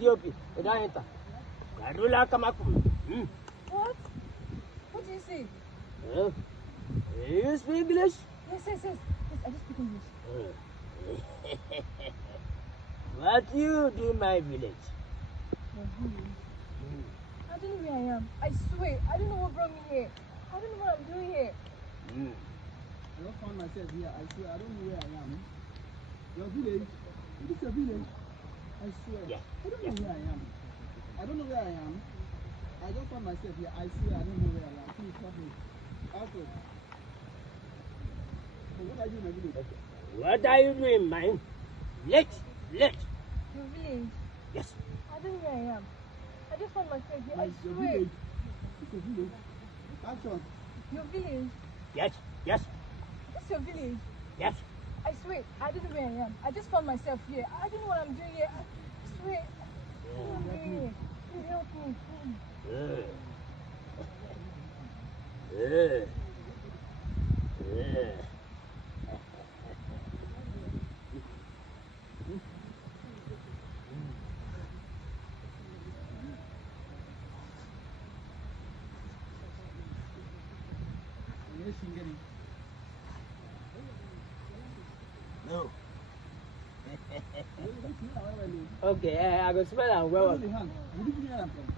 DOP, you don't enter. Karula Kamakum. What? What do you say? You speak English? Yes, yes, yes. Yes, I just speak English. What you do in my village? Your village? I don't know where I am. I swear, I don't know what brought me here. I don't know what I'm doing here. I just found myself here. I swear, I don't know where I am. Your village? It is your village. I swear. Yeah. I don't know where I am. I don't know where I am. I just found myself here. I swear, I don't know where I am. Please help me. Also, so what are you in my village? What are you doing, man? Village? Your village? Yes. I don't know where I am. I just found myself here. I Like your swear. village. It's your village. Action. Your village? Yes. This is your village? Yes. I swear, I don't know where I am. I just found myself here. I don't know what I'm doing here. I swear. You help me. Yes, you get it. No. Where are you? Okay, I go smell and well. Where are you? Where are you from?